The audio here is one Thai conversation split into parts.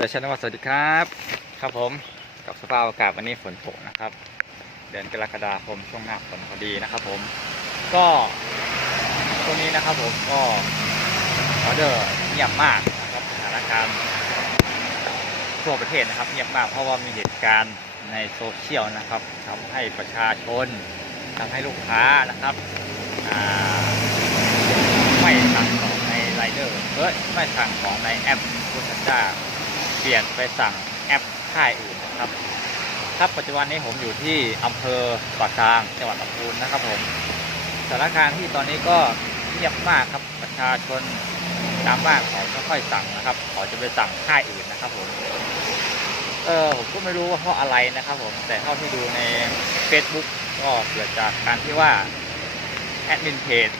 แต่ชันวัสดีครับ ครับผมกับสภาพอากาศวันนี้ฝนตกนะครับ เดือนกรกฎาคมช่วงหน้าฝนพอดีนะครับผม ก็ช่วนี้นะครับผมก็ออเดอร์เงียบมากนะครับสถานการณ์ทั่วประเทศนะครับ เงียบมากเพราะว่ามีเหตุการณ์ในโซเชียลนะครับทำให้ประชาชนทำให้ลูกค้านะครับไม่สั่งของในไรเดอร์เอ้ยไม่สั่งของในแอปฟูดด้า เปลี่ยนไปสั่งแอปค่ายอื่นนะครับ ครับปัจจุบันนี้ผมอยู่ที่อำเภอปากซางจังหวัดลำพูนนะครับผมสถานการณ์ที่ตอนนี้ก็เงียบมากครับประชาชนตามบ้านเขาไม่ค่อยสั่งนะครับเขาจะไปสั่งค่ายอื่นนะครับผมเออผมก็ไม่รู้ว่าเพราะอะไรนะครับผมแต่เท่าที่ดูใน Facebook ก็เกิดจากการที่ว่าแอดมินเพจ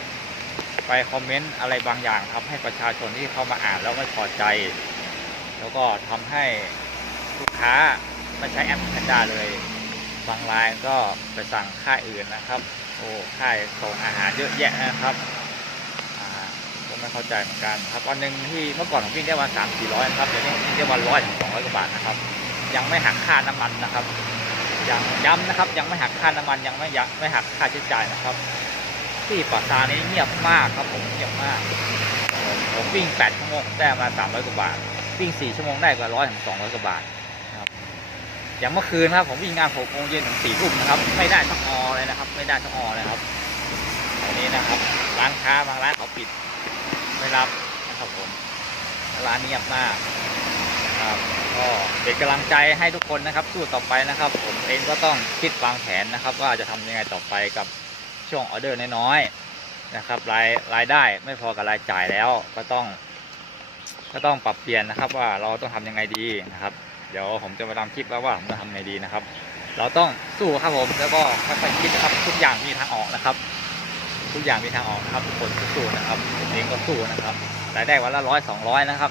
ไปคอมเมนต์อะไรบางอย่างทำให้ประชาชนที่เข้ามาอ่านแล้วไม่พอใจ แล้วก็ทำให้ลูกค้าไม่ใช้แอปแพนด้าเลย บางรายก็ไปสั่งค่ายอื่นนะครับ โอ้ค่ายส่งอาหารเยอะแยะนะครับอ่าผมไม่เข้าใจเหมือนกันครับวันหนึ่งที่เมื่อก่อนผมวิ่งได้วันสามสี่ร้อยครับเดี๋ยวนี้ผมวิ่งได้วันร้อยถึงสองร้อยกว่าบาทนะครับ ยังไม่หักค่าน้ำมันนะครับ ยังย้ำนะครับ ยังไม่หักค่าน้ำมันยังไม่ยักไม่หักค่าใช้จ่ายนะครับ ที่ปาซานี้เงียบมากครับผมเงียบมากผมวิ่งแปดชั่วโมงได้มาสามร้อยกว่าบาท วิ่งสี่ชั่วโมงได้กว่าร้อยถึงสองร้อยกว่าบาทอย่างเมื่อคืนครับผมวิ่งงานหกโมงเย็นถึงสี่ทุ่มนะครับ ไม่ได้ทั้งอเลยนะครับ ไม่ได้ทั้งอเลยครับอันนี้นะครับร้านค้าบางร้านเขาปิด ไม่รับนะครับผมร้านเงียบมากครับก็เป็นกำลังใจให้ทุกคนนะครับ สู้ต่อไปนะครับ ผมเองก็ต้องคิดวางแผนนะครับ ว่าจะทำยังไงต่อไปกับช่วงออเดอร์น้อยๆนะครับรายรายได้ไม่พอกับรายจ่ายแล้วก็ต้อง ก็ต้องปรับเปลี่ยนนะครับว่าเราต้องทำยังไงดีนะครับ เดี๋ยวผมจะมาทำคลิปแล้วว่าผมจะทำยังไงดีนะครับ เราต้องสู้ครับผมแล้วก็ค่อยๆคิดนะครับทุกอย่างมีทางออกนะครับ ทุกอย่างมีทางออกนะครับทุกคนสู้นะครับผมเองก็สู้นะครับรายได้วันละร้อยสองร้อยนะครับ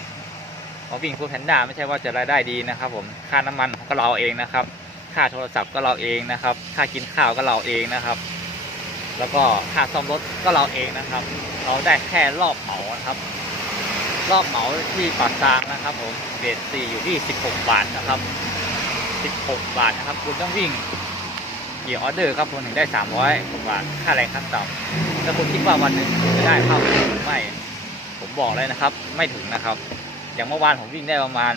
เพราะวิ่งฟูแพนด้าไม่ใช่ว่าจะรายได้ดีนะครับ ผมค่าน้ำมันก็เราเองนะครับ ค่าโทรศัพท์ก็เราเองนะครับ ค่ากินข้าวก็เราเองนะครับ แล้วก็ค่าซ่อมรถก็เราเองนะครับ เราได้แค่รอบเหมานะครับ รอบเหมาที่ปากซางนะครับผมเบสสี่อยู่ที่ 16 บาทนะครับ 16 บาทนะครับ คุณต้องวิ่งกี่ออเดอร์ครับคุณถึงได้ 300กว่าบาทค่าแรงขั้นต่ำถ้าคุณคิดว่าวันหนึ่งจะได้เท่านี้หรือไม่ ผมบอกเลยนะครับ ไม่ถึงนะครับ อย่างเมื่อวานผมวิ่งได้ประมาณ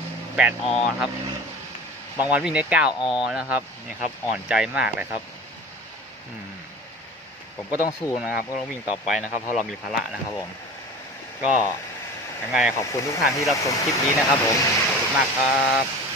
8 ออครับ บางวันวิ่งได้9อนะครับนี่ครับ อ่อนใจมากเลยครับ อืมผมก็ต้องสู้นะครับ ก็ต้องวิ่งต่อไปนะครับ เพราะเรามีภาระนะครับผม ก็ ยังไงขอบคุณทุกท่านที่รับชมคลิปนี้นะครับผมขอบคุณมากครับ